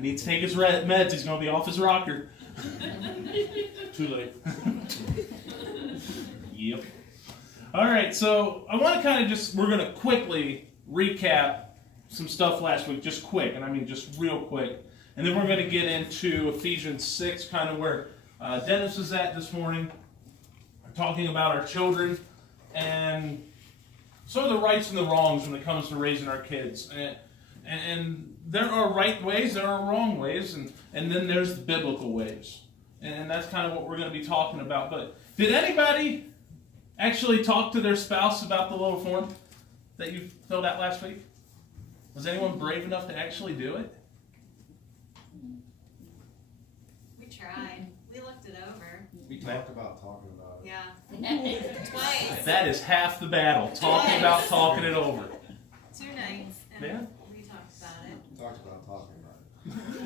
He needs to take his meds. He's going to be off his rocker. Too late. Yep. All right, so I want to kind of we're going to quickly recap some stuff last week, just quick, and I mean just real quick. And then we're going to get into Ephesians 6, kind of where Dennis was at this morning. We're talking about our children and some of the rights and the wrongs when it comes to raising our kids. And there are right ways, there are wrong ways, and then there's the biblical ways. And that's kind of what we're going to be talking about. But did anybody actually talk to their spouse about the little form that you filled out last week? Was anyone brave enough to actually do it? We tried. We looked it over. We talked about talking about it. Yeah. Twice. That is half the battle, talking about talking it over. 2 nights. And Yeah. we talked about it. We talked about talking about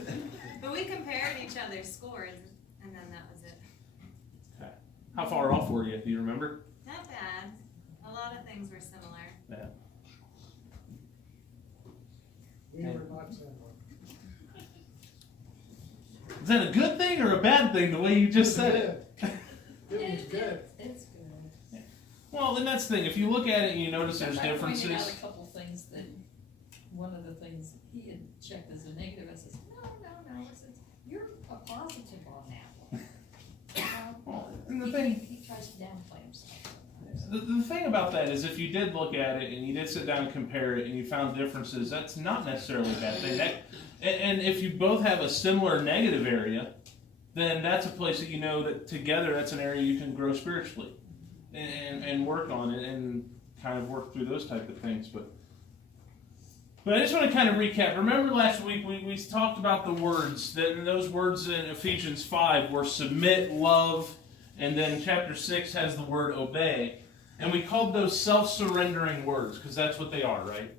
it. But we compared each other's scores, and then that was it. Okay. How far off were you? Do you remember? Not bad. A lot of things were similar. Yeah. We were not similar. Is that a good thing or a bad thing, the way you just said it? It was good. It's good. Well, and that's the thing. If you look at it and you notice there's I pointed out differences. a couple things that, one of the things he had checked as a negative, I says, no, I said, you're a positive on that one. And the He- thing, He tries to downplay himself. the thing about that is if you did look at it and you did sit down and compare it and you found differences, that's not necessarily a bad thing. And if you both have a similar negative area, then that's a place that you know that together that's an area you can grow spiritually and work on it and kind of work through those type of things. But I just want to kind of recap. Remember last week we talked about the words, that those words in Ephesians 5 were submit, love, and then chapter 6 has the word obey. And we called those self-surrendering words because that's what they are, right?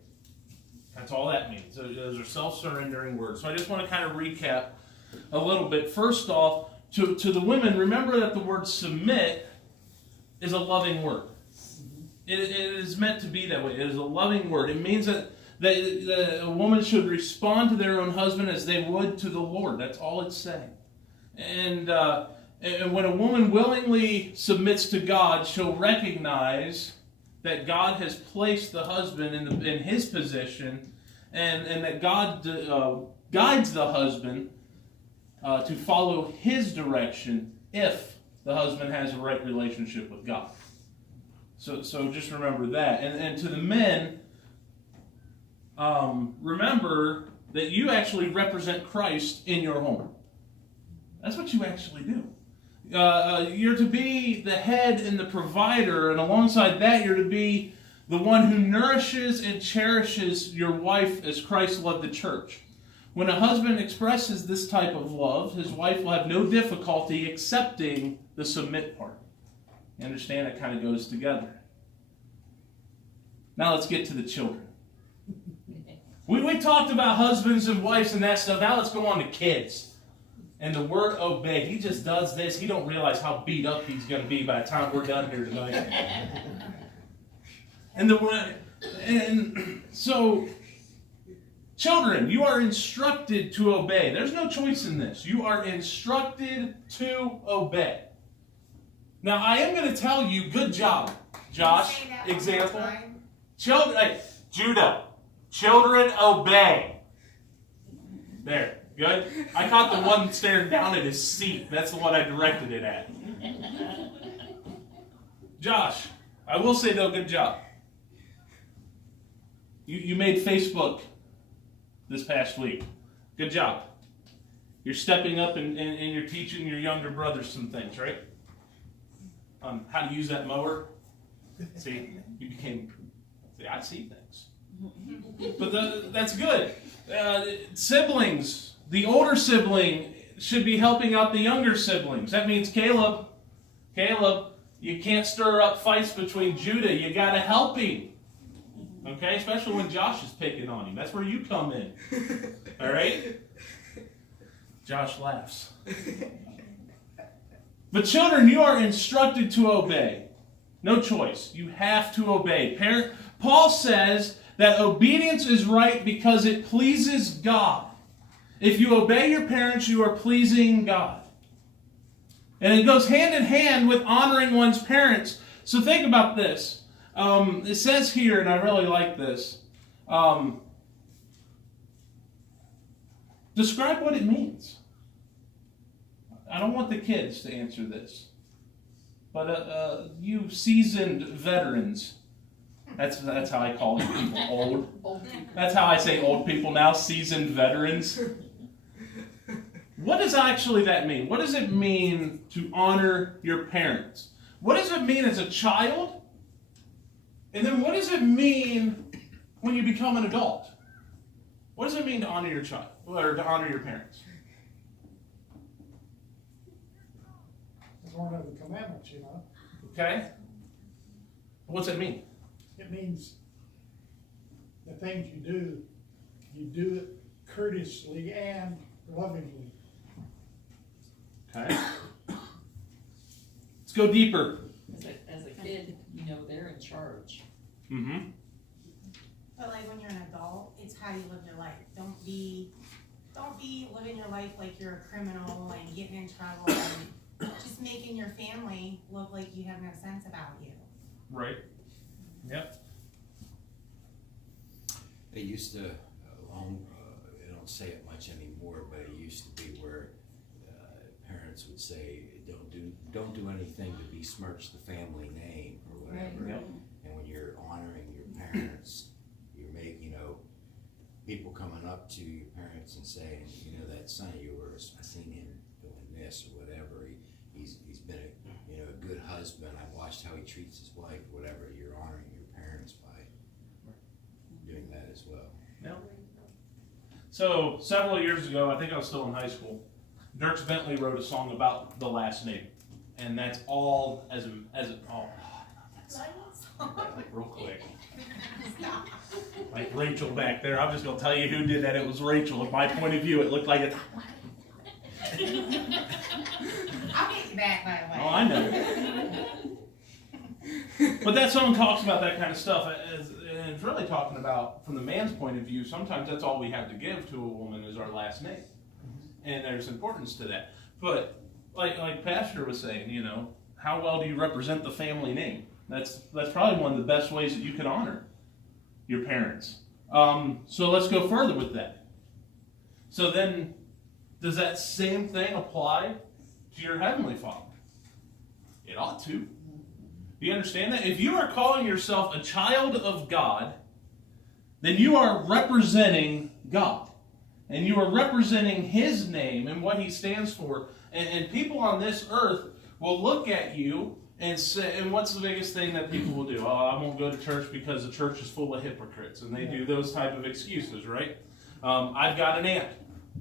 That's all that means. Those are self-surrendering words. So I just want to kind of recap a little bit. First off, to the women, remember that the word submit is a loving word. It is meant to be that way. It is a loving word. It means that a woman should respond to their own husband as they would to the Lord. That's all it's saying. And when a woman willingly submits to God, she'll recognize that God has placed the husband in his position, and that God guides the husband to follow his direction if the husband has a right relationship with God. So just remember that. And to the men, remember that you actually represent Christ in your home. That's what you actually do. You're to be the head and the provider, and alongside that, you're to be the one who nourishes and cherishes your wife as Christ loved the church. When a husband expresses this type of love, his wife will have no difficulty accepting the submit part. You understand? It kind of goes together. Now let's get to the children. We talked about husbands and wives and that stuff. Now let's go on to kids. And the word obey, he just does this. He don't realize how beat up he's going to be by the time we're done here tonight. And so, children, you are instructed to obey. There's no choice in this. You are instructed to obey. Now, I am going to tell you, good job, Josh. Example. Children, hey, Judah, children obey. There. Good? I caught the one staring down at his seat. That's the one I directed it at. Josh, I will say though, good job. You made Facebook this past week. Good job. You're stepping up and you're teaching your younger brothers some things, right? How to use that mower. See, I see things. But that's good. Siblings. The older sibling should be helping out the younger siblings. That means Caleb, you can't stir up fights between Judah. You got to help him. Okay? Especially when Josh is picking on him. That's where you come in. All right? Josh laughs. But children, you are instructed to obey. No choice. You have to obey. Paul says that obedience is right because it pleases God. If you obey your parents, you are pleasing God. And it goes hand in hand with honoring one's parents. So think about this. It says here, and I really like this, describe what it means. I don't want the kids to answer this. But you seasoned veterans, that's how I call people, old. That's how I say old people now, seasoned veterans. What does actually that mean? What does it mean to honor your parents? What does it mean as a child? And then what does it mean when you become an adult? What does it mean to honor your child, or to honor your parents? It's one of the commandments, you know. Okay? What's it mean? It means the things you do it courteously and lovingly. Okay. Let's go deeper. As a kid, you know, they're in charge. Mm-hmm. But like when you're an adult, it's how you live your life. Don't be living your life like you're a criminal and getting in trouble and just making your family look like you have no sense about you. Right. Yep. It used to, I don't say it much anymore, but it used to be where parents would say, don't do anything to besmirch the family name or whatever. Right. Yep. And when you're honoring your parents, you're making, people coming up to your parents and saying, that son of yours, I seen him doing this or whatever. He's been a good husband. I've watched how he treats his wife, whatever. You're honoring your parents by doing that as well. Yep. So several years ago, I think I was still in high school, Dirks Bentley wrote a song about the last name, and that's all as all. Like real quick. Like Rachel back there. I'm just gonna tell you who did that. It was Rachel. In my point of view, it looked like it. I'll get you back, by the way. Oh, I know. But that song talks about that kind of stuff, and it's really talking about, from the man's point of view, sometimes that's all we have to give to a woman is our last name. And there's importance to that. But like Pastor was saying, how well do you represent the family name? That's probably one of the best ways that you can honor your parents. So let's go further with that. So then, does that same thing apply to your Heavenly Father? It ought to. Do you understand that? If you are calling yourself a child of God, then you are representing God. And you are representing His name and what He stands for. And people on this earth will look at you and say, and what's the biggest thing that people will do? Oh, I won't go to church because the church is full of hypocrites. And they do those type of excuses, right? I've got an aunt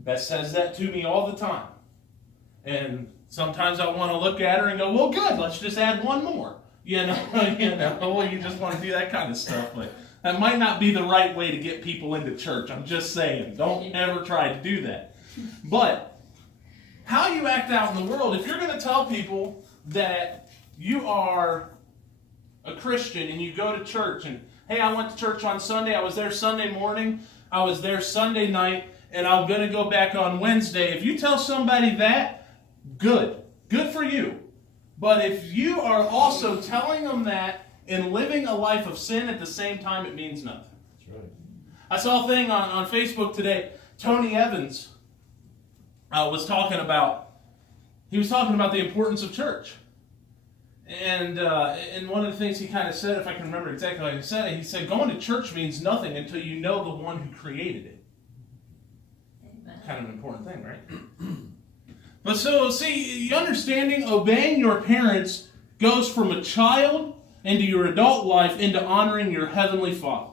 that says that to me all the time. And sometimes I want to look at her and go, well, good, let's just add one more. You just want to do that kind of stuff. But that might not be the right way to get people into church. I'm just saying, don't ever try to do that. But how you act out in the world, if you're going to tell people that you are a Christian and you go to church and, hey, I went to church on Sunday, I was there Sunday morning, I was there Sunday night, and I'm going to go back on Wednesday. If you tell somebody that, good for you. But if you are also telling them that and living a life of sin at the same time, it means nothing. That's right. I saw a thing on Facebook today. Tony Evans was talking about the importance of church. And one of the things he kind of said, if I can remember exactly how he said it, he said, going to church means nothing until you know the one who created it. Amen. Kind of an important thing, right? But so, see, understanding, obeying your parents goes from a child into your adult life into honoring your Heavenly Father.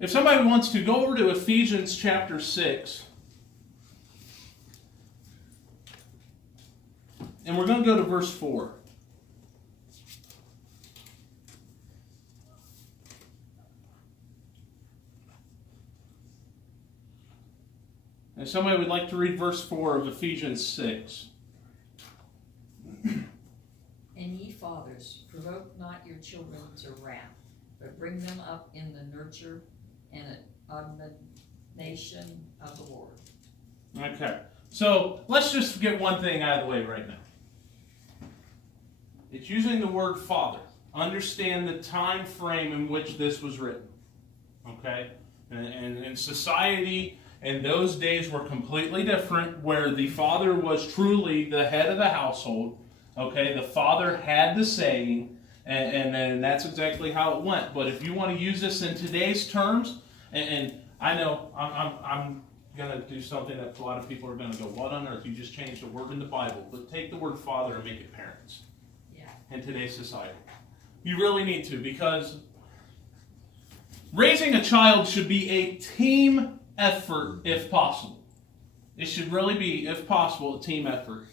If somebody wants to go over to Ephesians chapter 6, and we're going to go to verse 4. And somebody would like to read verse 4 of Ephesians 6. And ye fathers, provoke not your children to wrath, but bring them up in the nurture and nation of the Lord. Okay. So let's just get one thing out of the way right now. It's using the word father. Understand the time frame in which this was written. Okay? And society in those days were completely different, where the father was truly the head of the household. Okay? The father had the saying, and that's exactly how it went. But if you want to use this in today's terms, and I know I'm going to do something that a lot of people are going to go, what on earth? You just changed a word in the Bible. But take the word father and make it parents. In today's society. You really need to, because raising a child should be a team effort if possible. It should really be, if possible, a team effort.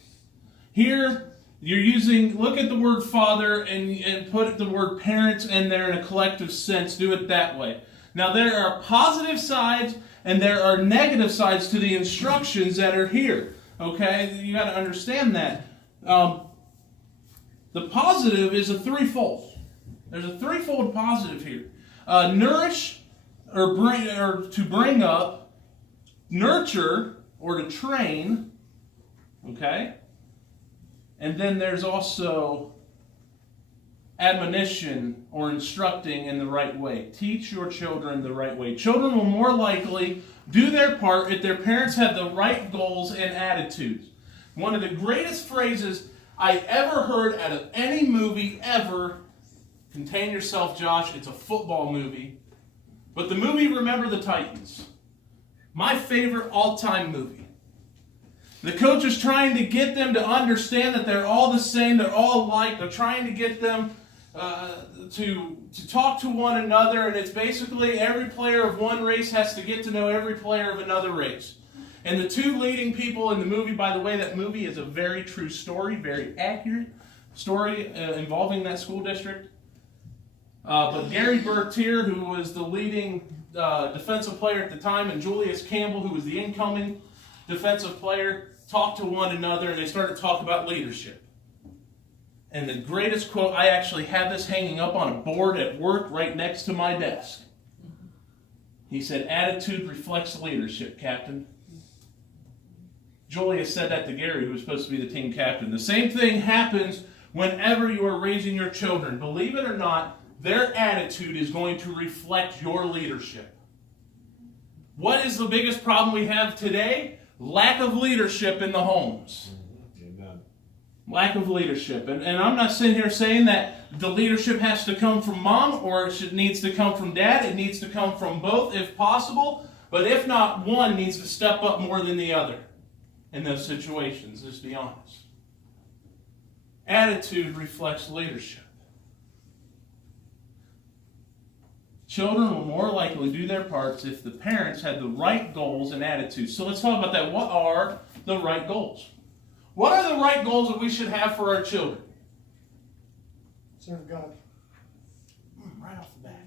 Here, you're using, look at the word father and put the word parents in there in a collective sense. Do it that way. Now, there are positive sides and there are negative sides to the instructions that are here. Okay? You got to understand that. The positive is a threefold. There's a threefold positive here. Nourish, or to bring up, nurture, or to train. Okay? And then there's also admonition, or instructing in the right way. Teach your children the right way. Children will more likely do their part if their parents have the right goals and attitudes. One of the greatest phrases I ever heard out of any movie ever. Contain yourself, Josh. It's a football movie. But the movie Remember the Titans. My favorite all-time movie. The coach is trying to get them to understand that they're all the same. They're all alike. They're trying to get them to talk to one another. And it's basically every player of one race has to get to know every player of another race. And the two leading people in the movie, by the way, that movie is a very true story, very accurate story involving that school district. But Gary Bertier, who was the leading defensive player at the time, and Julius Campbell, who was the incoming defensive player, talked to one another, and they started to talk about leadership. And the greatest quote, I actually have this hanging up on a board at work right next to my desk. He said, "Attitude reflects leadership, Captain." Julius said that to Gary, who was supposed to be the team captain. The same thing happens whenever you are raising your children. Believe it or not, their attitude is going to reflect your leadership. What is the biggest problem we have today? Lack of leadership in the homes. Amen. Lack of leadership. And I'm not sitting here saying that the leadership has to come from mom or it needs to come from dad. It needs to come from both if possible. But if not, one needs to step up more than the other in those situations, let's be honest. Attitude reflects leadership. Children will more likely do their parts if the parents had the right goals and attitudes. So let's talk about that. What are the right goals? What are the right goals that we should have for our children? Serve God. Right off the bat.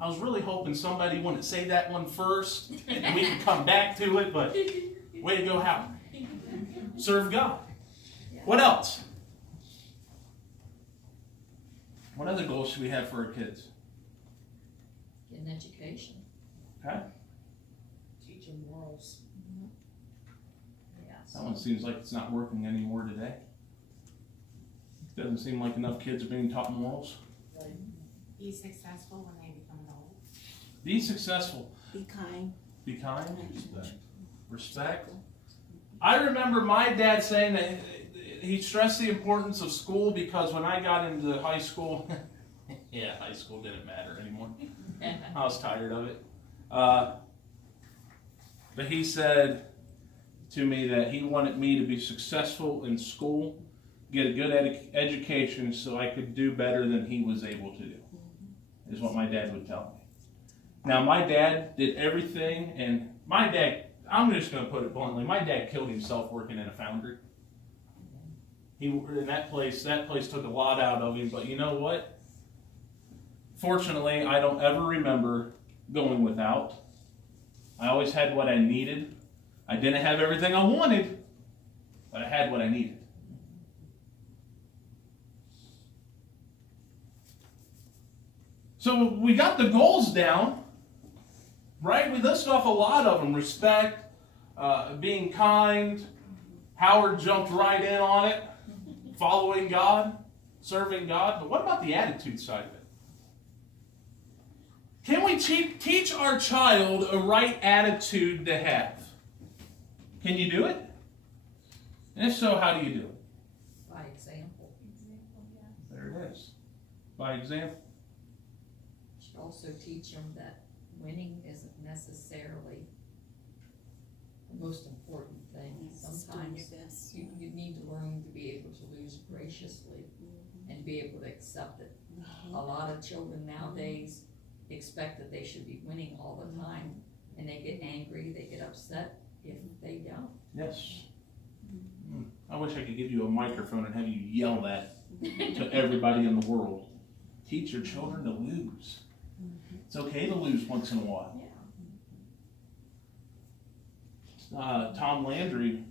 I was really hoping somebody wouldn't say that one first, and we could come back to it, but way to go, Howard. Serve God. What else? What other goals should we have for our kids? Get an education. Okay. Teach them morals. Yes. That one seems like it's not working anymore today. Doesn't seem like enough kids are being taught morals. Right. Be successful when they become adults. Be successful. Be kind. Be kind. Respect. Respect. I remember my dad saying that he stressed the importance of school because when I got into high school, yeah, high school didn't matter anymore. I was tired of it. But he said to me that he wanted me to be successful in school, get a good education so I could do better than he was able to do, is what my dad would tell me. Now, my dad did everything, and my dad, I'm just going to put it bluntly, my dad killed himself working in a foundry. In that place took a lot out of him, but you know what? Fortunately, I don't ever remember going without. I always had what I needed. I didn't have everything I wanted, but I had what I needed. So we got the goals down. Right? We list off a lot of them. Respect, being kind. Howard jumped right in on it. Following God, serving God. But what about the attitude side of it? Can we teach our child a right attitude to have? Can you do it? And if so, how do you do it? By example. There it is. By example. You should also teach them that winning isn't necessarily the most important thing. Sometimes you need to learn to be able to lose graciously and be able to accept it. A lot of children nowadays expect that they should be winning all the time, and they get angry, they get upset if they don't. Yes. I wish I could give you a microphone and have you yell that to everybody in the world. Teach your children to lose. It's okay to lose once in a while. Tom Landry,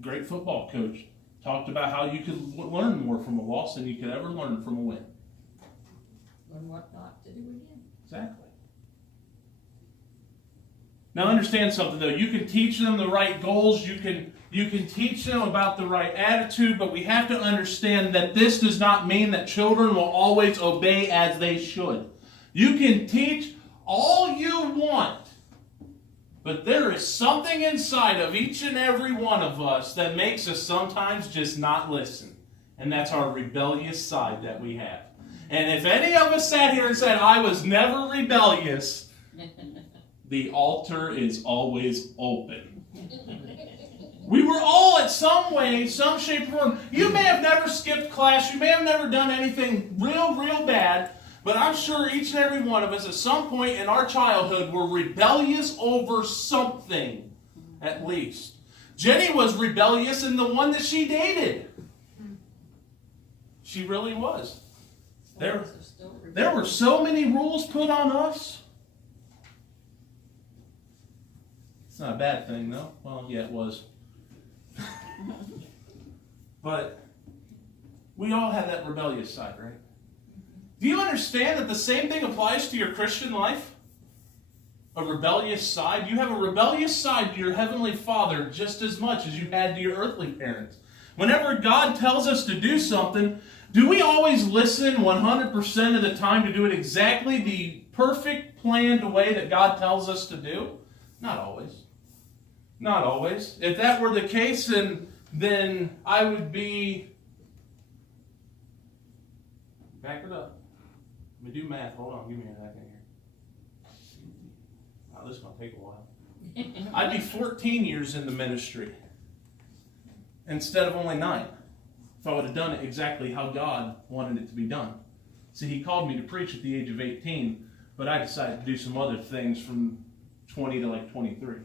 great football coach, talked about how you could learn more from a loss than you could ever learn from a win. Learn what not to do again. Exactly. Now understand something though. You can teach them the right goals. You can teach them about the right attitude, but we have to understand that this does not mean that children will always obey as they should. You can teach all you want, but there is something inside of each and every one of us that makes us sometimes just not listen. And that's our rebellious side that we have. And if any of us sat here and said, I was never rebellious, the altar is always open. We were all at some way, some shape or form. You may have never skipped class. You may have never done anything real bad. But I'm sure each and every one of us at some point in our childhood were rebellious over something, at least. Jenny was rebellious in the one that she dated. She really was. There were so many rules put on us. It's not a bad thing, though. Well, yeah, it was. But we all have that rebellious side, right? Do you understand that the same thing applies to your Christian life? A rebellious side? You have a rebellious side to your Heavenly Father just as much as you had to your earthly parents. Whenever God tells us to do something, do we always listen 100% of the time to do it exactly the perfect planned way that God tells us to do? Not always. Not always. If that were the case, then I would be... Back it up. Let me do math. Hold on. Give me a second here. Wow, this is going to take a while. I'd be 14 years in the ministry instead of only 9 if I would have done it exactly how God wanted it to be done. See, He called me to preach at the age of 18, but I decided to do some other things from 20 to like 23.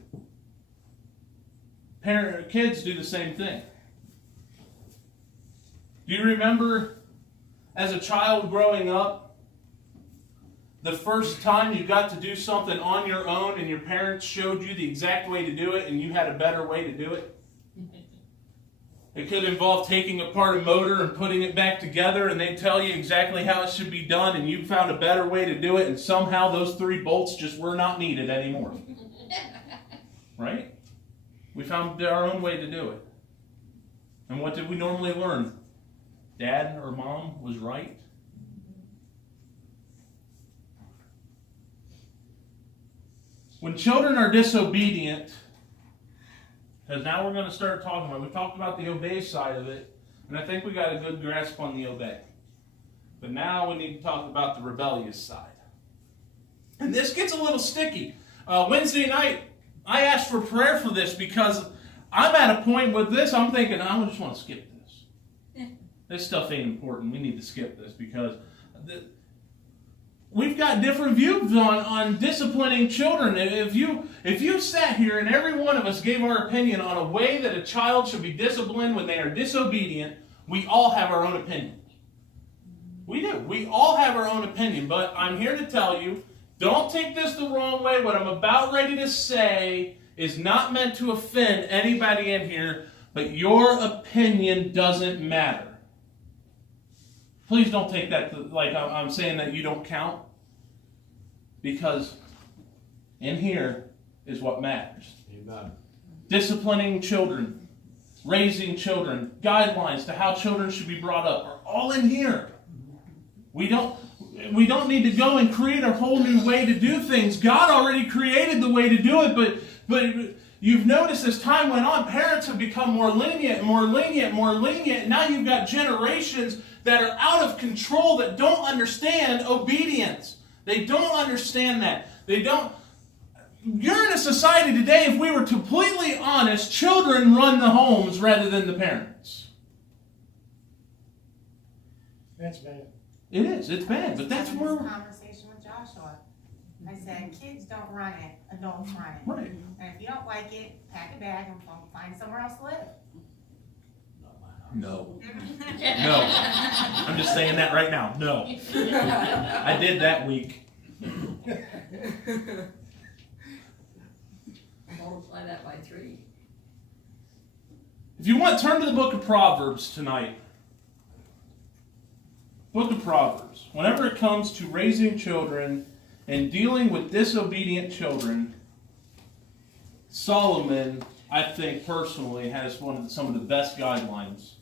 Kids do the same thing. Do you remember as a child growing up, the first time you got to do something on your own and your parents showed you the exact way to do it and you had a better way to do it? It could involve taking apart a motor and putting it back together, and they tell you exactly how it should be done, and you found a better way to do it, and somehow those 3 bolts just were not needed anymore. Right? We found our own way to do it. And what did we normally learn? Dad or Mom was right. When children are disobedient, because now we're going to start talking about, we talked about the obey side of it, and I think we got a good grasp on the obey. But now we need to talk about the rebellious side. And this gets a little sticky. Wednesday night, I asked for prayer for this because I'm at a point with this, I'm thinking, I just want to skip this. This stuff ain't important. We need to skip this because we've got different views on disciplining children. If you sat here and every one of us gave our opinion on a way that a child should be disciplined when they are disobedient, we all have our own opinion. We do. We all have our own opinion. But I'm here to tell you, don't take this the wrong way. What I'm about ready to say is not meant to offend anybody in here, but your opinion doesn't matter. Please don't take that like I'm saying that you don't count. Because in here is what matters. Amen. Disciplining children, raising children, guidelines to how children should be brought up are all in here. We don't need to go and create a whole new way to do things. God already created the way to do it, but you've noticed as time went on, parents have become more lenient, more lenient, more lenient. Now you've got generations that are out of control that don't understand obedience. They don't understand that. You're in a society today, if we were completely honest, children run the homes rather than the parents. That's bad. It is. It's bad, but that's where... Conversation with Joshua. I said, kids don't run it, adults run it. Right. And if you don't like it, pack a bag and find somewhere else to live. No. No. I'm just saying that right now. No. I did that week. Multiply that by 3. If you want, turn to the book of Proverbs tonight. Book of Proverbs. Whenever it comes to raising children and dealing with disobedient children, Solomon, I think personally, has some of the best guidelines.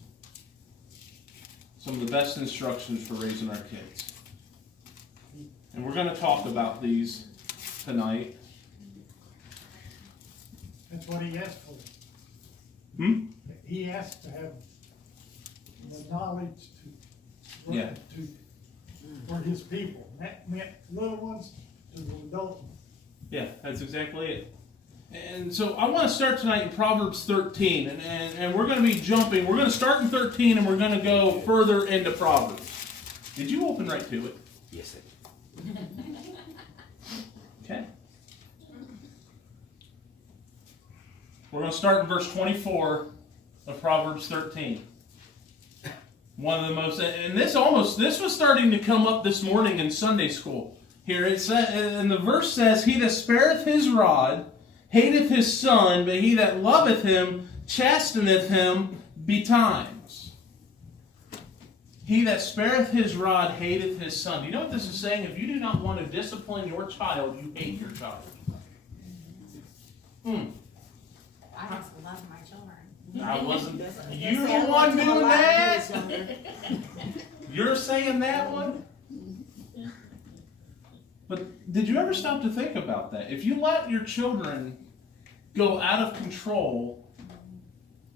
Some of the best instructions for raising our kids. And we're going to talk about these tonight. That's what he asked for. He asked to have the knowledge for his people. That meant little ones to the adult ones. Yeah, that's exactly it. And so I want to start tonight in Proverbs 13. And we're going to be jumping. We're going to start in 13 and we're going to go further into Proverbs. Did you open right to it? Yes, it. Okay. We're going to start in verse 24 of Proverbs 13. One of the most, and this was starting to come up this morning in Sunday school. Here it says, and the verse says, "He that spareth his rod hateth his son, but he that loveth him chasteneth him betimes." He that spareth his rod hateth his son. Do you know what this is saying? If you do not want to discipline your child, you hate your child. I just love my children. I wasn't. You the one doing that? You're saying that one? But did you ever stop to think about that? If you let your children go out of control,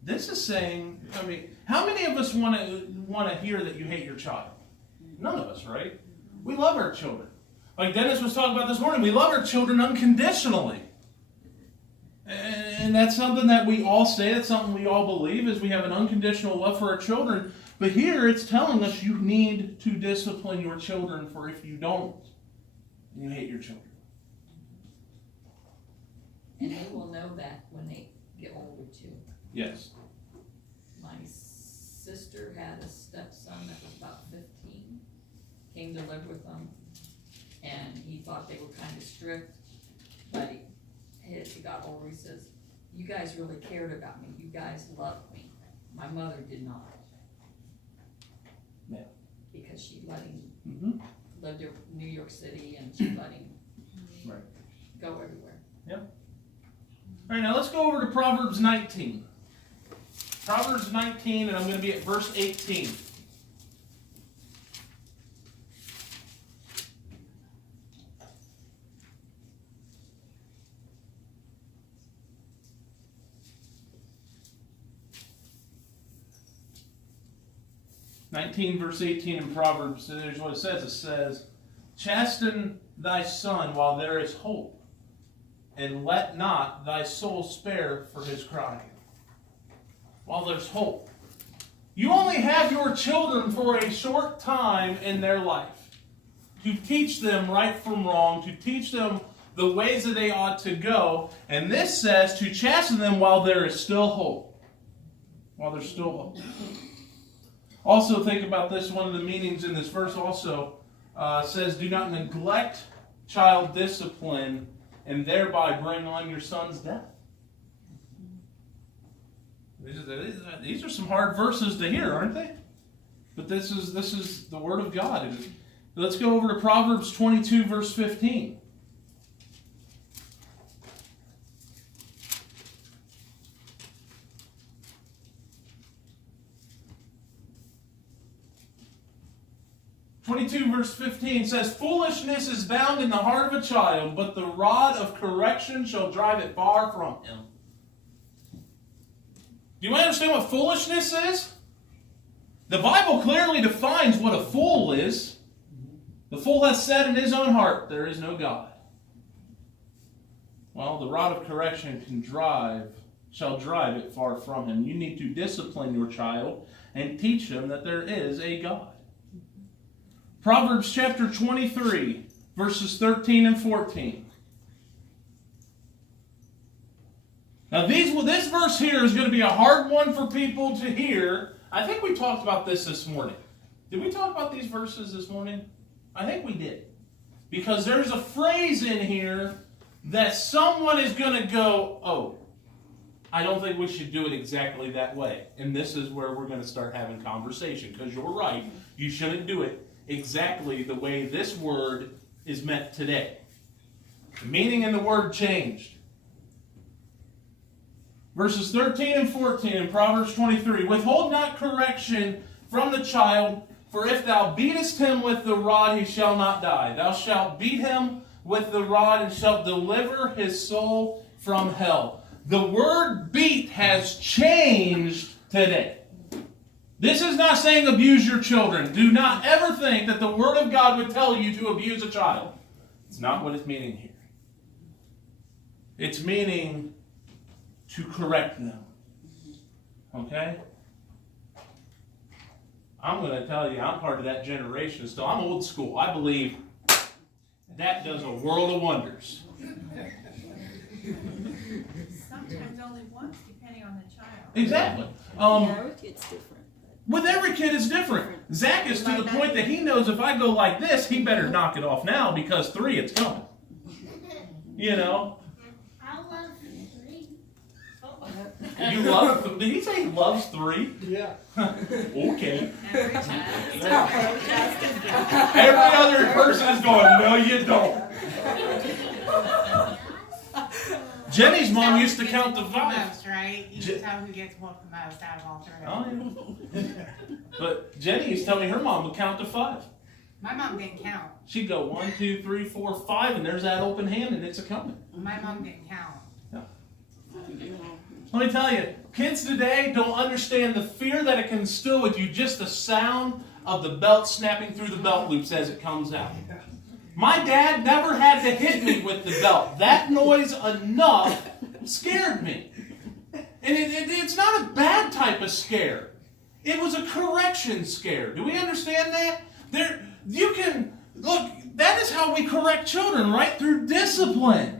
this is saying, I mean, how many of us want to hear that you hate your child? None of us, right? We love our children. Like Dennis was talking about this morning, we love our children unconditionally. And that's something that we all say, that's something we all believe, is we have an unconditional love for our children. But here it's telling us you need to discipline your children, for if you don't, you hate your children. And they will know that when they get older too. Yes. My sister had a stepson that was about 15, came to live with them, and he thought they were kind of strict, but as he got older, he says, "You guys really cared about me. You guys loved me. My mother did not." Yeah. Because she let him live in New York City, and she let him go everywhere. Yep. All right, now let's go over to Proverbs 19. Proverbs 19, and I'm going to be at verse 18. Verse 18 in Proverbs, there's what it says. It says, "Chasten thy son while there is hope, and let not thy soul spare for his crying." While there's hope. You only have your children for a short time in their life to teach them right from wrong, to teach them the ways that they ought to go. And this says to chasten them while there is still hope. While there's still hope. Also think about this, one of the meanings in this verse also says, "Do not neglect child discipline and thereby bring on your son's death." These are some hard verses to hear, aren't they? But this is the Word of God. Let's go over to Proverbs 22, verse 15. 22 verse 15 says, foolishness is bound in the heart of a child, but the rod of correction shall drive it far from him. Do you understand what foolishness is? The Bible clearly defines what a fool is. The fool hath said in his own heart, there is no God. Well, the rod of correction shall drive it far from him. You need to discipline your child and teach him that there is a God. Proverbs chapter 23, verses 13 and 14. Now this verse here is going to be a hard one for people to hear. I think we talked about this morning. Did we talk about these verses this morning? I think we did. Because there's a phrase in here that someone is going to go, oh, I don't think we should do it exactly that way. And this is where we're going to start having conversation. Because you're right, you shouldn't do it exactly the way this word is meant today. The meaning in the word changed. Verses 13 and 14 in Proverbs 23. Withhold not correction from the child, for if thou beatest him with the rod, he shall not die. Thou shalt beat him with the rod, and shalt deliver his soul from hell. The word beat has changed today. This is not saying abuse your children. Do not ever think that the Word of God would tell you to abuse a child. It's not what it's meaning here. It's meaning to correct them. Okay? I'm going to tell you, I'm part of that generation still. I'm old school. I believe that does a world of wonders. Sometimes only once, depending on the child. Exactly. Every kid's different. With every kid, it's different. Zach is to the point that he knows if I go like this, he better knock it off now because 3, it's coming. You know? I love 3. You love, did he say he loves 3? Yeah. Okay. Every child. Every other person is going, no you don't. Jenny's mom used to count to 5. Most, right? You can tell who gets whooped the most out of all 3. Oh, yeah. But Jenny used to tell me her mom would count to 5. My mom didn't count. She'd go 1, 2, 3, 4, 5, and there's that open hand, and it's a coming. My mom didn't count. Let me tell you, kids today don't understand the fear that it can instill with you, just the sound of the belt snapping through the belt loops as it comes out. My dad never had to hit me with the belt. That noise enough scared me. And it's not a bad type of scare. It was a correction scare. Do we understand that? You can, look, that is how we correct children, right? Through discipline.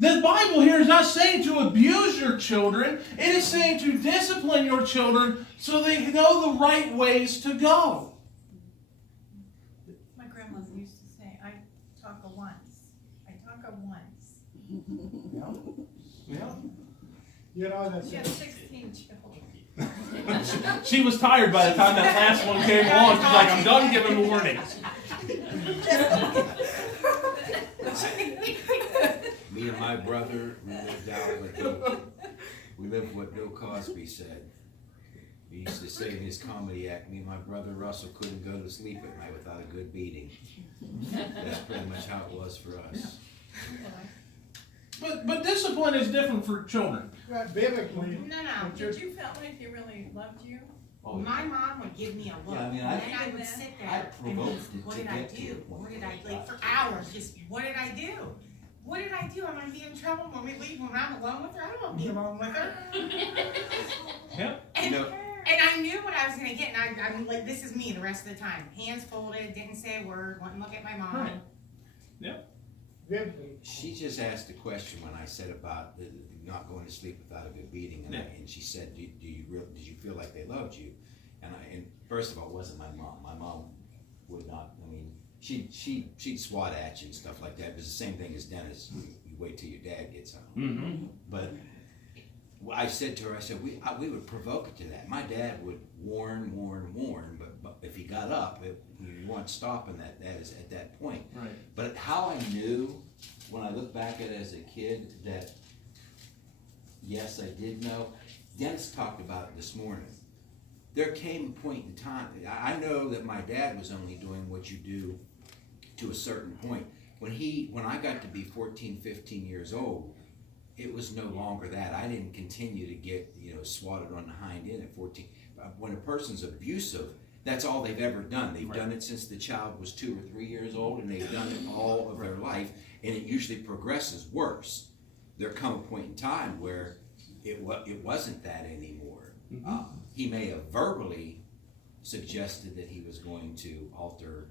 The Bible here is not saying to abuse your children. It is saying to discipline your children so they know the right ways to go. My grandma used to say, I talk a once. I talk a once. Yeah. You know, that's She had 16 children. She was tired by the time that last one came along. She's like, I'm done giving warnings. Me and my brother, we lived out we lived what Bill Cosby said. He used to say in his comedy act, me and my brother Russell couldn't go to sleep at night without a good beating. That's pretty much how it was for us. But discipline is different for children. biblically. No. Did you feel like he really loved you? Oh, My mom would give me a look, Yeah, I mean, and then I would sit I there and provoked it what to did I get to do? the point What did where I, I like, got- for hours, just, what did I do? What did I do? I'm gonna be in trouble when we leave, when I'm alone with her? I don't wanna be alone with her. Yeah. And, You know- and I knew what I was gonna get, and I'm like, this is me the rest of the time. Hands folded, didn't say a word, wouldn't look at my mom. Right. Biblically. She just asked a question when I said about not going to sleep without a good beating, and, Yeah. and she said, did you feel like they loved you? And first of all, it wasn't my mom. My mom would not. I mean, she'd swat at you and stuff like that. It was the same thing as Dennis. You wait till your dad gets home. Mm-hmm. But I said to her, I said, we would provoke it to that. My dad would warn, but if he got up, you weren't stopping that is at that point. Right. But how I knew, when I look back at it as a kid, that yes, I did know. Dennis talked about it this morning. there came a point in time, I know that my dad was only doing what you do to a certain point. When I got to be 14, 15 years old, it was no longer that. I didn't continue to get, swatted on the hind end at 14. When a person's abusive, that's all they've ever done. They've done it since the child was 2 or 3 years old, and they've done it all of their life, and it usually progresses worse. There come a point in time where it wasn't that anymore. He may have verbally suggested that he was going to alter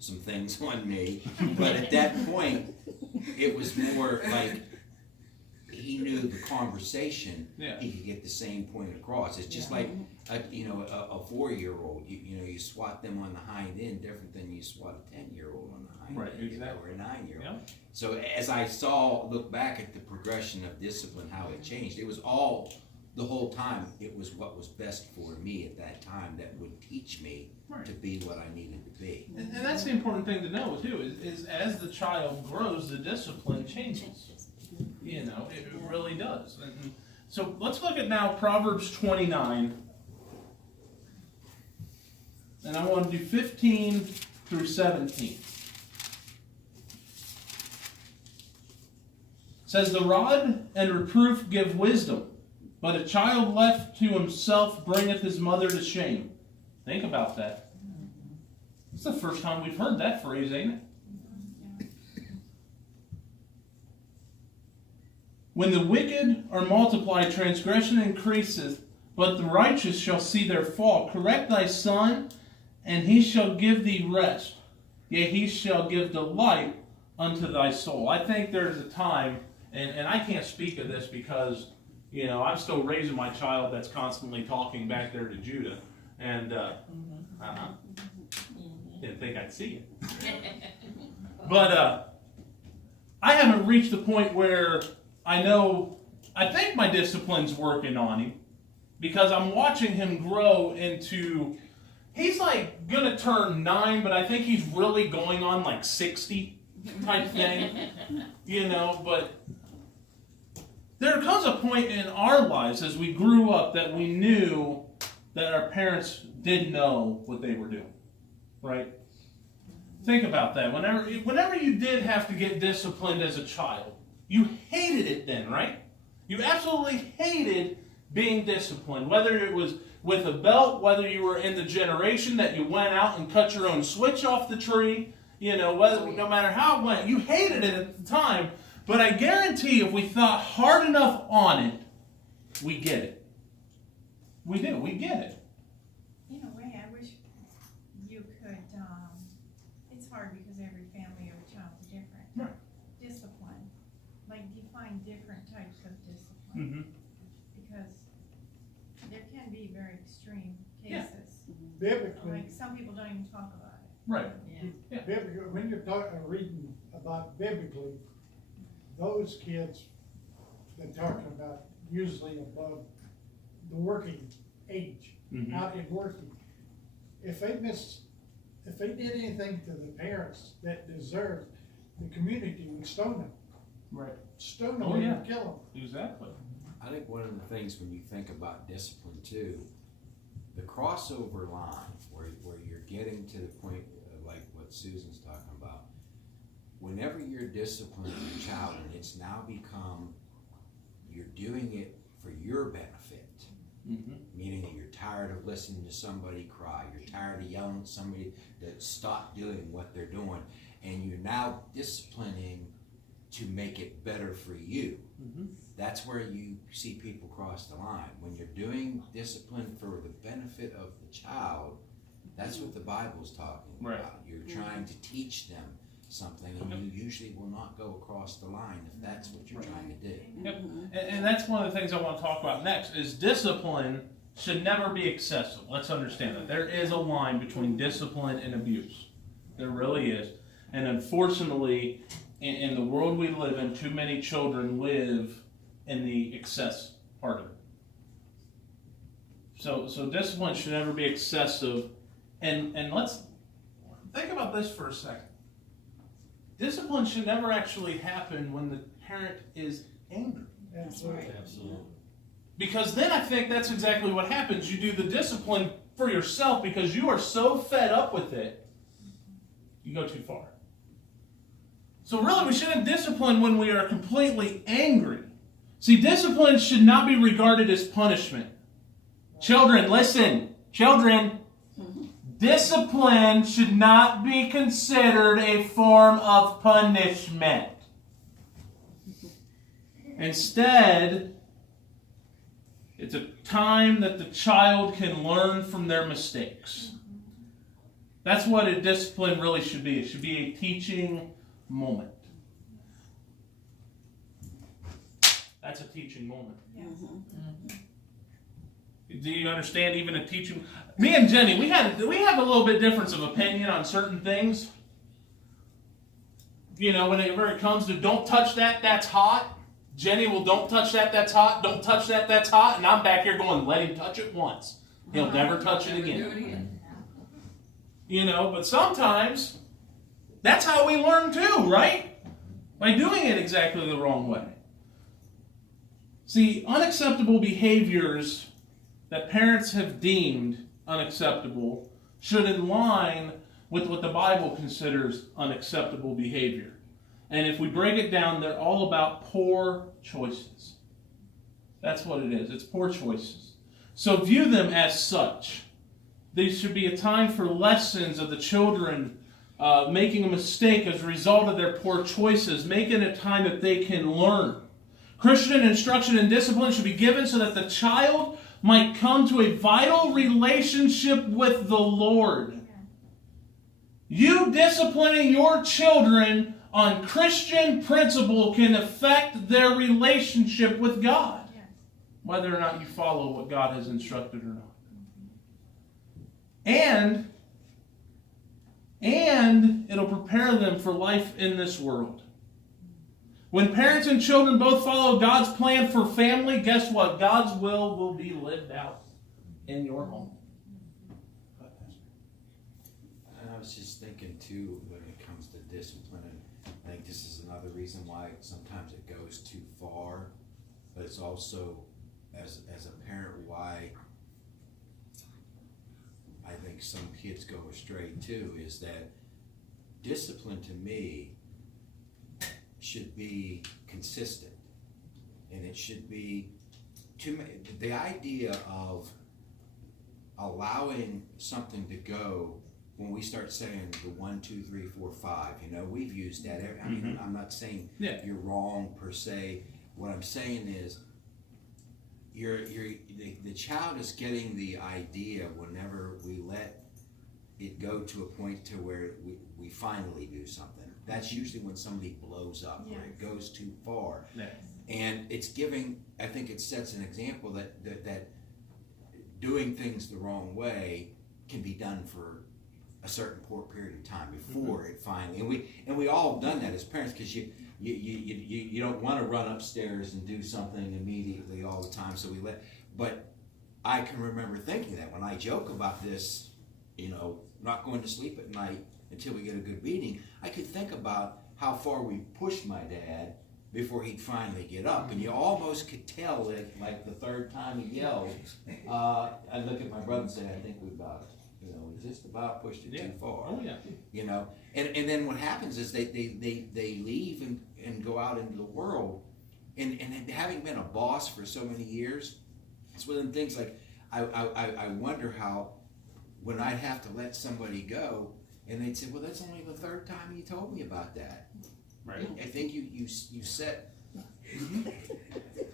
some things on me, but at that point, it was more like he knew the conversation. He could get the same point across. It's just like a 4-year-old. You swat them on the hind end different than you swat a 10-year-old on the hind end, exactly. Or a 9-year-old. Yep. So as I look back at the progression of discipline, how it changed, it was all the whole time. It was what was best for me at that time that would teach me to be what I needed to be. And that's the important thing to know too, is as the child grows, the discipline changes. It really does. And so let's look at now Proverbs 29. And I want to do 15 through 17. It says, the rod and reproof give wisdom, but a child left to himself bringeth his mother to shame. Think about that. It's the first time we've heard that phrase, ain't it? When the wicked are multiplied, transgression increaseth, but the righteous shall see their fall. Correct thy son, and he shall give thee rest. Yea, he shall give delight unto thy soul. I think there's a time, and I can't speak of this because, I'm still raising my child that's constantly talking back there to Judah. And, didn't think I'd see it. But I haven't reached the point where I think my discipline's working on him, because I'm watching him grow into, he's like going to turn 9, but I think he's really going on like 60 type thing, but there comes a point in our lives as we grew up that we knew that our parents did know what they were doing, right? Think about that. Whenever you did have to get disciplined as a child, you hated it then, right? You absolutely hated being disciplined, whether it was with a belt, whether you were in the generation that you went out and cut your own switch off the tree, no matter how it went, you hated it at the time. But I guarantee if we thought hard enough on it, we get it. We do. We get it. In a way, I wish you could, it's hard because every family, every child is different. Right. Discipline, like define different types of discipline. Mm-hmm. Because there can be very extreme cases. Biblically, Like some people don't even talk about it. Right. biblically, when you're reading about biblically, those kids they're talking about usually above the working age, out in working. If they did anything to the parents that deserved, the community would stone them. Right. Stone them Oh, yeah. and kill them. Exactly. I think one of the things when you think about discipline too, the crossover line where you're getting to the point of like what Susan's talking about, whenever you're disciplining a child and it's now become, you're doing it for your benefit, meaning that you're tired of listening to somebody cry, you're tired of yelling at somebody to stop doing what they're doing, and you're now disciplining to make it better for you. That's where you see people cross the line. When you're doing discipline for the benefit of the child, that's what the Bible's talking about. You're trying to teach them something, and you usually will not go across the line if that's what you're trying to do. Yep. And that's one of the things I want to talk about next, is discipline should never be excessive. Let's understand that. There is a line between discipline and abuse. There really is. And unfortunately, in the world we live in, too many children live in the excess part of it. So discipline should never be excessive. And let's think about this for a second. Discipline should never actually happen when the parent is angry. Absolutely. Because then I think that's exactly what happens. You do the discipline for yourself because you are so fed up with it, you go too far. So really, we shouldn't discipline when we are completely angry. See, discipline should not be regarded as punishment. Children, listen. Children, discipline should not be considered a form of punishment. Instead, it's a time that the child can learn from their mistakes. That's what a discipline really should be. It should be a teaching moment. That's a teaching moment. Do you understand even a teaching? Me and Jenny, we have a little bit difference of opinion on certain things. You know, whenever it comes to don't touch that, that's hot. Jenny will don't touch that, that's hot. Don't touch that, that's hot. And I'm back here going, let him touch it once. He'll never touch it again. You know, but sometimes that's how we learn too, right? By doing it exactly the wrong way. See, unacceptable behaviors that parents have deemed unacceptable should in line with what the Bible considers unacceptable behavior. And if we break it down, they're all about poor choices. That's what it is. It's poor choices. So view them as such. There should be a time for lessons of the children making a mistake as a result of their poor choices, making a time that they can learn. Christian instruction and discipline should be given so that the child might come to a vital relationship with the Lord. You disciplining your children on Christian principle can affect their relationship with God, whether or not you follow what God has instructed or not. And it'll prepare them for life in this world. When parents and children both follow God's plan for family, guess what? God's will be lived out in your home. And I was just thinking too, when it comes to discipline, and I think this is another reason why sometimes it goes too far, but it's also, as a parent, why I think some kids go astray too, is that discipline to me should be consistent, and it should be the idea of allowing something to go. When we start saying the 1, 2, 3, 4, 5, you know, we've used that. I mean, I'm not saying you're wrong per se. What I'm saying is, the child is getting the idea whenever we let it go to a point to where we finally do something. That's usually when somebody blows up, where it goes too far. Yes. And it's giving, I think it sets an example that doing things the wrong way can be done for a certain period of time before it finally, and we all have done that as parents, because you don't want to run upstairs and do something immediately all the time, so but I can remember thinking that when I joke about this, you know, not going to sleep at night until we get a good beating, I could think about how far we pushed my dad before he'd finally get up, and you almost could tell that, like, the third time he yelled, I look at my brother and say, I think we we just about pushed it too far. Oh yeah. You know, and then what happens is they leave and go out into the world, and having been a boss for so many years, it's one of the things, like, I wonder how, when I'd have to let somebody go, and they'd say, well, that's only the third time you told me about that. Right. I think you set.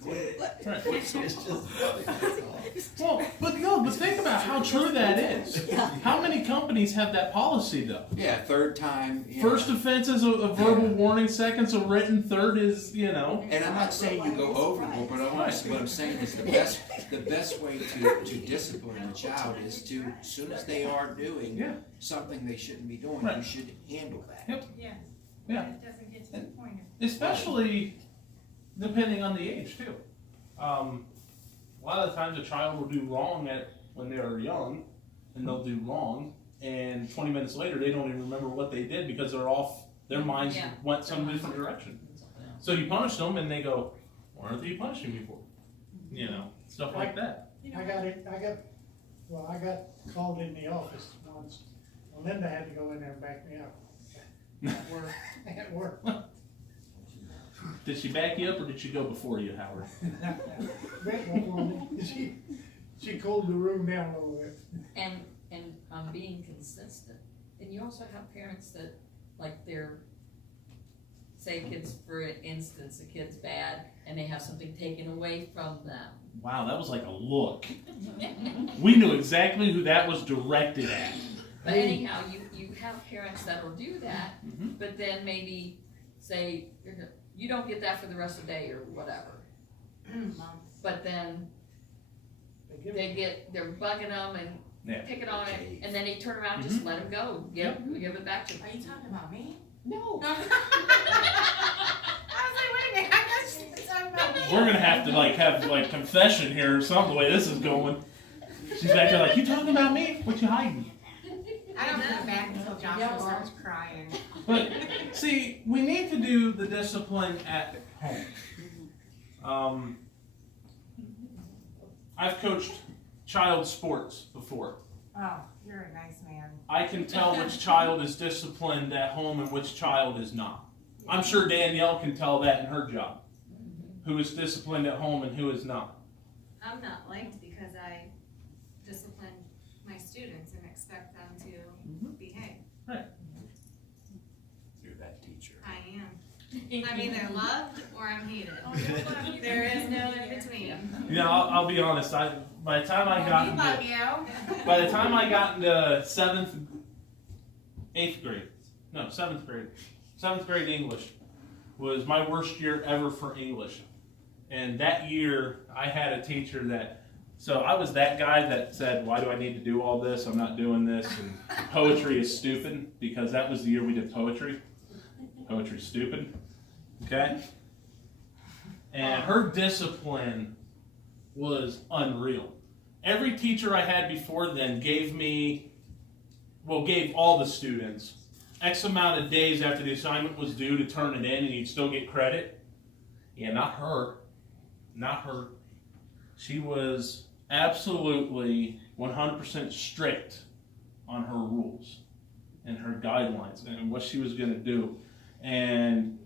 Right. It's just funny. Well, but think about how true that is. How many companies have that policy though? Yeah, third time. First offense is a verbal warning, second's a written, third is, you know. And I'm not saying you go overboard, but what I'm saying is the best way to discipline a child is to, as soon as they are doing something they shouldn't be doing, you should handle that. Yep. Yes. Yeah. It doesn't get to the point of. Especially depending on the age too. A lot of the times a child will do wrong when they are young, and they'll do wrong, and 20 minutes later they don't even remember what they did because their minds went some different direction. So you punish them and they go, what are you punishing me for? you know, stuff like that. I got called in the office once. Linda had to go in there and back me up. At work. Did she back you up or did she go before you, Howard? She cooled the room down a little bit. And being consistent. And you also have parents that, like, they're, say kids, for instance, a kid's bad and they have something taken away from them. Wow, that was like a look. We knew exactly who that was directed at. But anyhow, you have parents that will do that, Mhm. but then maybe say, you don't get that for the rest of the day or whatever. But then they're bugging them and Yeah. picking on it, and then they turn around, just let them go, give it back to them. Are you talking about me? No. I was like, wait a minute, I thought she was talking about me. We're gonna have to have confession here or something, the way this is going. She's back there like, you talking about me? What you hiding? I don't come back until Joshua starts crying. But see, we need to do the discipline at home. I've coached child sports before. Oh, you're a nice man. I can tell which child is disciplined at home and which child is not. I'm sure Danielle can tell that in her job. Who is disciplined at home and who is not. I'm not liked because I discipline my students and expect them to behave. You're that teacher. I am. I'm either loved or I'm hated. There is no in between. You know, I'll be honest. By the time I got We love you. by the time I got into seventh grade English was my worst year ever for English. And that year I had a teacher so I was that guy that said, why do I need to do all this? I'm not doing this. And poetry is stupid, because that was the year we did poetry. Poetry's stupid. Okay? And her discipline was unreal. Every teacher I had before then gave all the students X amount of days after the assignment was due to turn it in and you'd still get credit. Yeah, not her. Not her. She was absolutely 100% strict on her rules and her guidelines and what she was going to do. And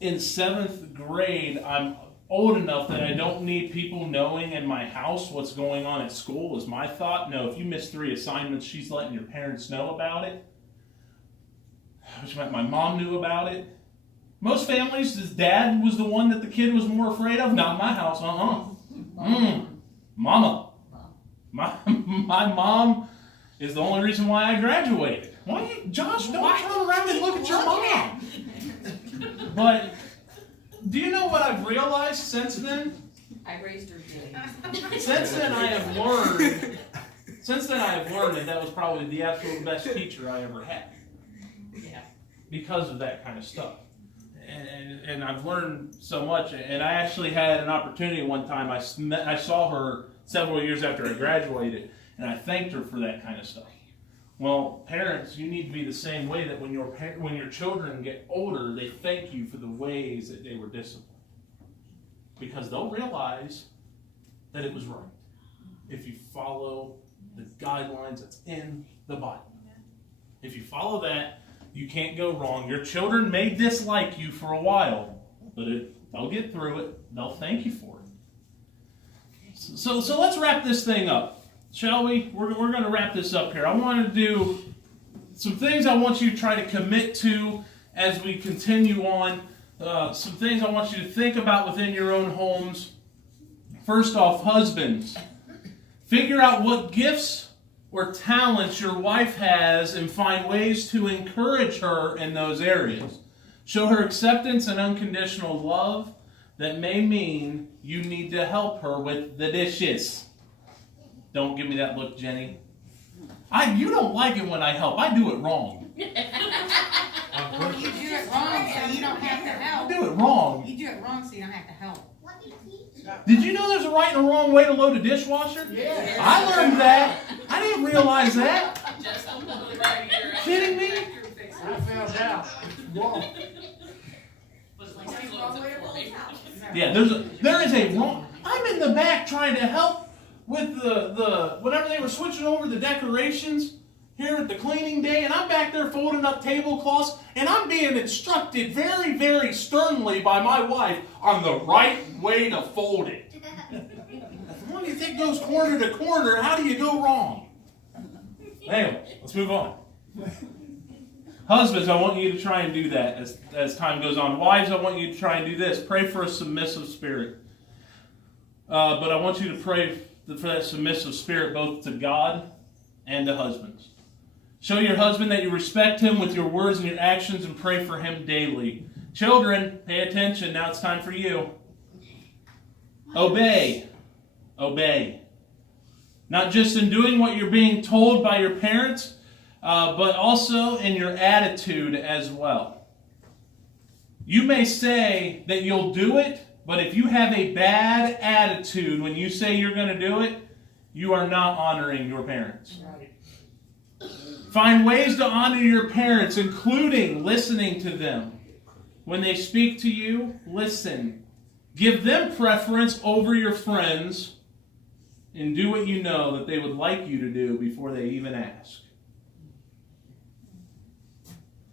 in 7th grade, I'm old enough that I don't need people knowing in my house what's going on at school, is my thought. No, if you miss 3 assignments, she's letting your parents know about it. Which meant my mom knew about it. Most families, his dad was the one that the kid was more afraid of. Not in my house, Mama. My mom is the only reason why I graduated. Josh, don't turn around and look at your mom. But do you know what I've realized since then? I raised her good. Since then I have learned that was probably the absolute best teacher I ever had. Yeah. Because of that kind of stuff. And I've learned so much. And I actually had an opportunity one time. I saw her several years after I graduated, and I thanked her for that kind of stuff. Well, parents, you need to be the same way, that when your children get older, they thank you for the ways that they were disciplined. Because they'll realize that it was right if you follow the guidelines that's in the Bible. If you follow that, you can't go wrong. Your children may dislike you for a while, but they'll get through it. They'll thank you for it. So let's wrap this thing up. Shall we? We're going to wrap this up here. I want to do some things I want you to try to commit to as we continue on. Some things I want you to think about within your own homes. First off, husbands, figure out what gifts or talents your wife has and find ways to encourage her in those areas. Show her acceptance and unconditional love. That may mean you need to help her with the dishes. Don't give me that look, Jenny. You don't like it when I help. I do it wrong. Or you do it wrong so you don't have to help. I do it wrong. You do it wrong so you don't have to help. Did you know there's a right and a wrong way to load a dishwasher? Yeah. I learned that. I didn't realize that. Kidding me? I found out. Wrong. Yeah, there is a wrong. I'm in the back trying to help with the whenever they were switching over the decorations here at the cleaning day, and I'm back there folding up tablecloths, and I'm being instructed very, very sternly by my wife on the right way to fold it. As long as it goes corner to corner, how do you go wrong? Anyway, let's move on. Husbands, I want you to try and do that as time goes on. Wives, I want you to try and do this. Pray for a submissive spirit. But I want you to pray for that submissive spirit both to God and to husbands. Show your husband that you respect him with your words and your actions, and pray for him daily. Children, pay attention. Now it's time for you. Obey. Obey. Not just in doing what you're being told by your parents, but also in your attitude as well. You may say that you'll do it, but if you have a bad attitude when you say you're going to do it, you are not honoring your parents. Find ways to honor your parents, including listening to them. When they speak to you, listen. Give them preference over your friends, and do what you know that they would like you to do before they even ask.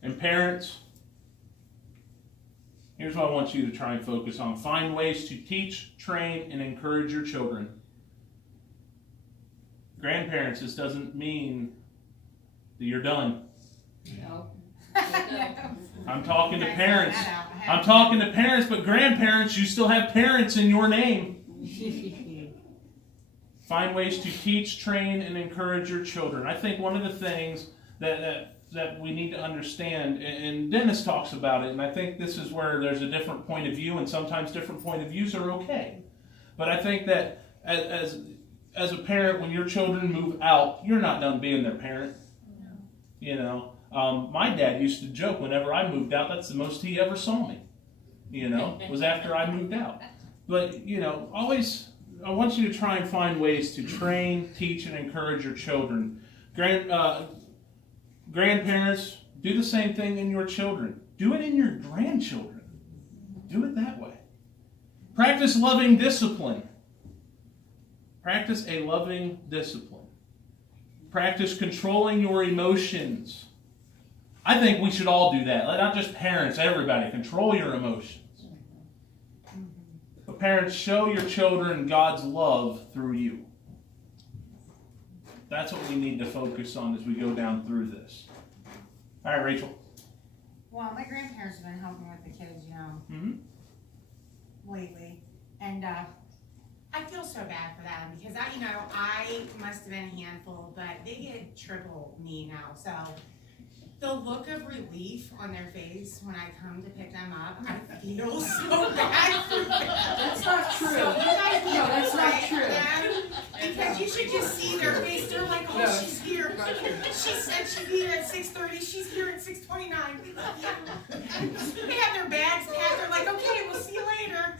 And parents, here's what I want you to try and focus on. Find ways to teach, train, and encourage your children. Grandparents, this doesn't mean that you're done. No. I'm talking to parents. I'm talking to parents, but grandparents, you still have parents in your name. Find ways to teach, train, and encourage your children. I think one of the things that we need to understand, and Dennis talks about it, and I think this is where there's a different point of view, and sometimes different point of views are okay. But I think that as a parent, when your children move out, you're not done being their parent. You know, my dad used to joke whenever I moved out, that's the most he ever saw me. You know, was after I moved out. But, you know, always, I want you to try and find ways to train, teach, and encourage your children. Grandparents, do the same thing in your children. Do it in your grandchildren. Do it that way. Practice loving discipline. Practice a loving discipline. Practice controlling your emotions. I think we should all do that. Not just parents, everybody. Control your emotions. But parents, show your children God's love through you. That's what we need to focus on as we go down through this. All right, Rachel. Well, my grandparents have been helping with the kids, you know, lately. And I feel so bad for them because I must have been a handful, but they get triple me now. So the look of relief on their face when I come to pick them up, I feel so bad for them. That's not true. So you guys No, that's not right true. for them, because you should just see their face. They're like, oh, No. she's here. She said she'd be here at 6:30. She's here at 6:29. They have their bags packed. They're like, okay, we'll see you later.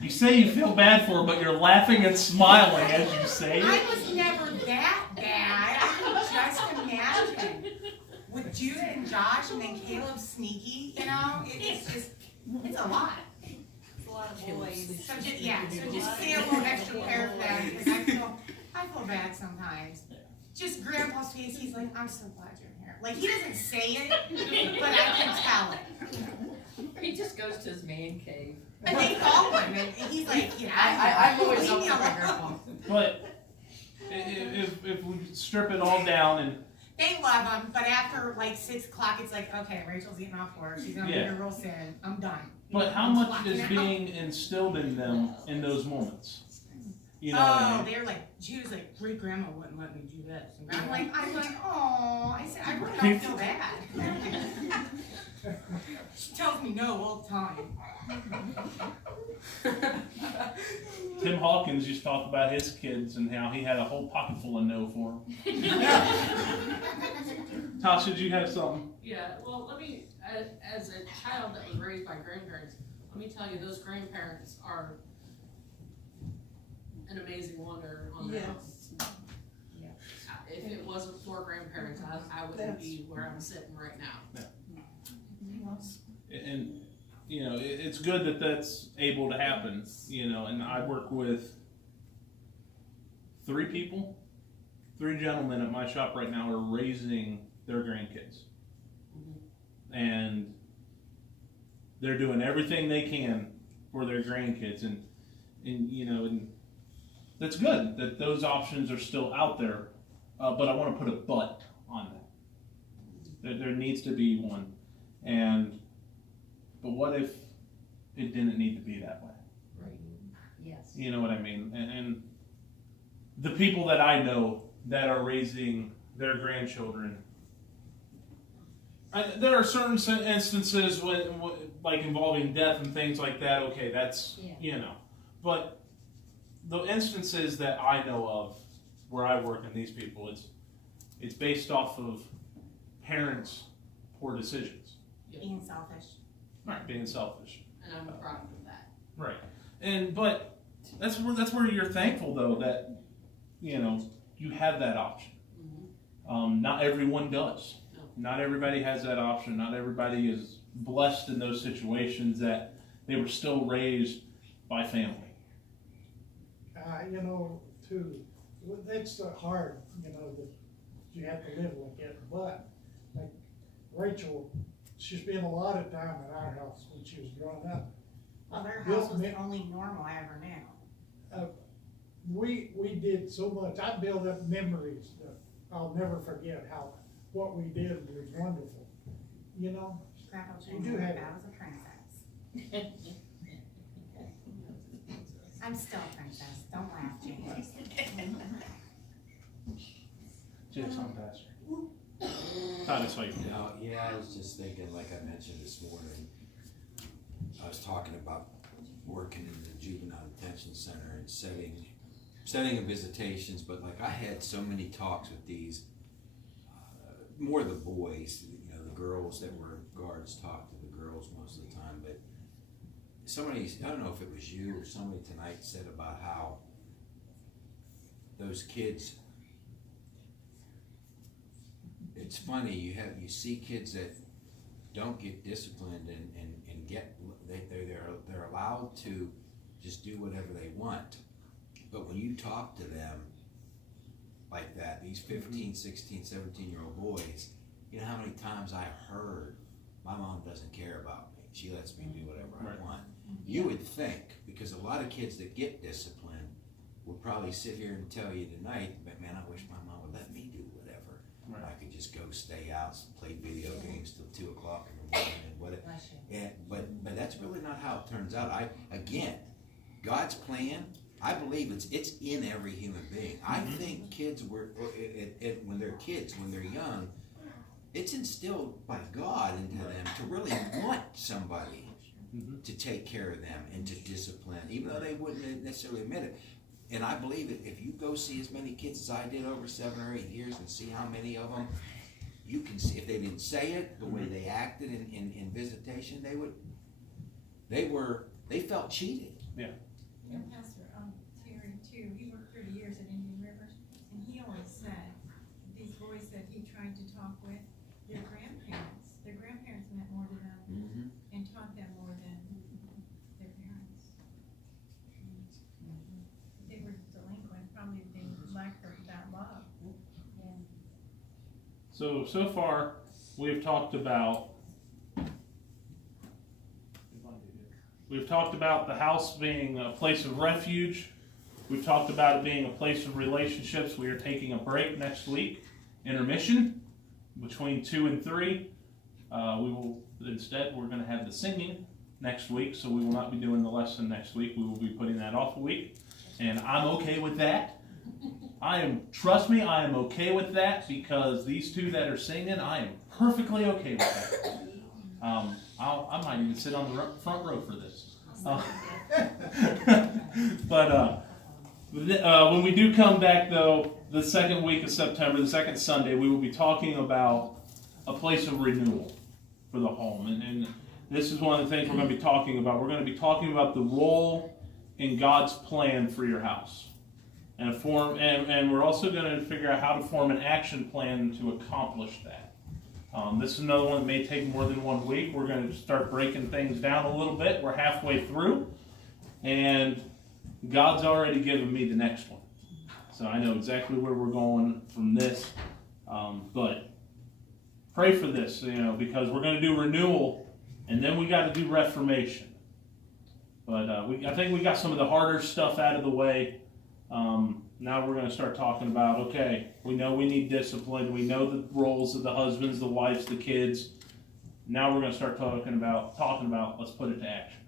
You say you feel bad for her, but you're laughing and smiling as you say it. I was never that bad. I can just imagine. With Judah and Josh and then Caleb sneaky, you know, it's a lot. It's a lot of boys. So just say a little extra prayer for them because I feel bad sometimes. Just Grandpa's face, he's like, I'm so glad you're here. Like, he doesn't say it, but I can tell it. He just goes to his man cave. And they follow him, and he's like, yeah, I'm always leave up me for my alone. grandpa. But if we strip it all down and They love him, but after like 6 o'clock, it's like, okay, Rachel's getting off work. She's gonna be Yeah. here real soon. I'm done. but how much Locking is out. being instilled in them in those moments? You know what I mean? They're like, she was like, great grandma wouldn't let me do this. And I'm like, oh, I said, I really don't feel bad. She tells me no all the time. Tim Hawkins used to talk about his kids and how he had a whole pocket full of no for them. Tasha, did you have something? Yeah, well, let me, as a child that was raised by grandparents, let me tell you, those grandparents are an amazing wonder on their own. Yeah. If it wasn't for grandparents, I wouldn't be where I'm sitting right now. And you know, it's good that that's able to happen, you know, and I work with 3 people, 3 gentlemen at my shop right now are raising their grandkids. And they're doing everything they can for their grandkids, and you know, and that's good that those options are still out there, but I want to put a but on that. There needs to be one, but what if it didn't need to be that way? Right. Yes. You know what I mean? And the people that I know that are raising their grandchildren, there are certain instances when, like involving death and things like that. Okay, that's you know, but the instances that I know of where I work and these people, it's based off of parents' poor decisions. Being selfish. Right, being selfish. And I'm a product of that. Right, but that's where you're thankful though that you know you have that option. Not everyone does. Not everybody has that option. Not everybody is blessed in those situations that they were still raised by family. You know, too, that's hard, you know, that you have to live like that, but like Rachel, she spent a lot of time at our house when she was growing up. Well, their house was the only normal I ever knew. We did so much. I built up memories that I'll never forget what we did was wonderful. You know? Grandpa You changed do me have like I was a princess. I'm still a princess. Don't laugh, James. Jake's on pastor. Thought I saw you. No, yeah, I was just thinking, like I mentioned this morning, I was talking about working in the juvenile detention center and setting of visitations, but like I had so many talks with these, more the boys, you know, the girls that were guards talked to the girls most of the time, but somebody, I don't know if it was you or somebody tonight said about how those kids, it's funny, you see kids that don't get disciplined and get, they're allowed to just do whatever they want. But when you talk to them like that, these 15, 16, 17-year-old boys, you know how many times I heard, my mom doesn't care about me. She lets me do whatever I want. You would think, because a lot of kids that get disciplined would probably sit here and tell you tonight, but man, I wish my mom would let me do whatever. Right. I could just go stay out, play video games till 2 o'clock in the morning and whatever. And, but that's really not how it turns out. Again, God's plan, I believe it's in every human being. I think kids when they're kids, when they're young, it's instilled by God into them to really want somebody to take care of them and to discipline, even though they wouldn't necessarily admit it. And I believe that if you go see as many kids as I did over 7 or 8 years and see how many of them, you can see, if they didn't say it, the way they acted in visitation, they felt cheated. Yeah, Pastor Terry too, he worked 30 years at Indian River, and he always said, these boys that he tried to talk with, their grandparents meant more to them and taught them more than their parents. They were delinquent, probably they lacked that love. So far, we've talked about the house being a place of refuge. We've talked about it being a place of relationships. We are taking a break next week, intermission between 2 and 3. We're going to have the singing next week, so we will not be doing the lesson next week. We will be putting that off a week, and I'm okay with that. Trust me, I am okay with that, because these 2 that are singing, I am perfectly okay with that. I might even sit on the front row for this. But when we do come back, though, the second week of September, the second Sunday, we will be talking about a place of renewal for the home. And this is one of the things we're going to be talking about. We're going to be talking about the role in God's plan for your house. And we're also going to figure out how to form an action plan to accomplish that. This is another one that may take more than 1 week. We're going to start breaking things down a little bit. We're halfway through, and God's already given me the next one. So I know exactly where we're going from this. But pray for this, because we're going to do renewal, and then we got to do reformation. But I think we got some of the harder stuff out of the way. Now we're going to start talking about, okay, we know we need discipline. We know the roles of the husbands, the wives, the kids. Now we're going to start talking about, let's put it to action.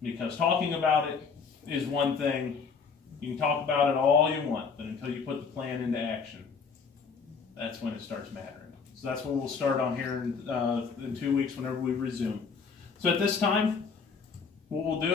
Because talking about it is one thing. You can talk about it all you want, but until you put the plan into action, that's when it starts mattering. So that's what we'll start on here in 2 weeks whenever we resume. So at this time, what we'll do